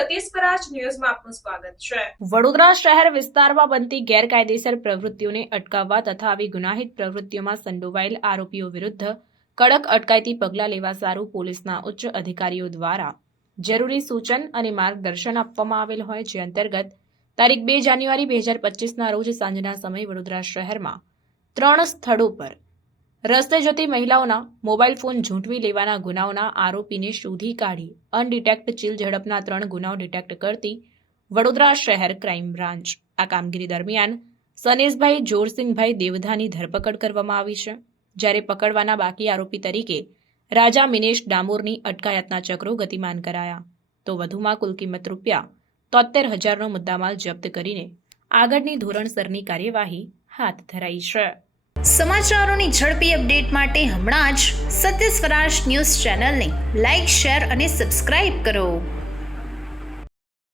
સતીશ પરાજ ન્યૂઝમાં આપનું સ્વાગત છે। વડોદરા શહેર વિસ્તારમાં બનતી ગેરકાયદેસર પ્રવૃત્તિઓને અટકાવવા તથા આવી ગુનાહિત પ્રવૃત્તિઓમાં સંડોવાયેલ આરોપીઓ વિરુદ્ધ કડક અટકાયતી પગલાં લેવા સારું પોલીસના ઉચ્ચ અધિકારીઓ દ્વારા જરૂરી સૂચન અને માર્ગદર્શન આપવામાં આવેલ હોય, જે અંતર્ગત તારીખ 2 જાન્યુઆરી 2025ના રોજ સાંજના સમયે વડોદરા શહેરમાં 3 સ્થળો પર રસ્તે જતી મહિલાઓના મોબાઈલ ફોન ઝૂંટવી લેવાના ગુનાઓના આરોપીને શોધી કાઢી અનડિટેક્ટ ચીલ ઝડપના 3 ગુનાઓ ડિટેક્ટ કરતી વડોદરા શહેર ક્રાઇમ બ્રાન્ચ આ કામગીરી દરમિયાન સનેશભાઈ જોરસિંહભાઈ દેવધાની ધરપકડ કરવામાં આવી છે, જ્યારે પકડવાના બાકી આરોપી તરીકે રાજા મિનેશ ડામોરની અટકાયતના ચક્રો ગતિમાન કરાયા, તો વધુમાં કુલ કિંમત ₹73,000નો મુદ્દામાલ જપ્ત કરીને આગળની ધોરણસરની કાર્યવાહી હાથ ધરાઈ છે। સમાચારોની ઝડપી અપડેટ માટે હમણાં જ સત્ય સ્વરાજ ન્યૂઝ ચેનલને લાઇક, શેર અને સબસ્ક્રાઇબ કરો।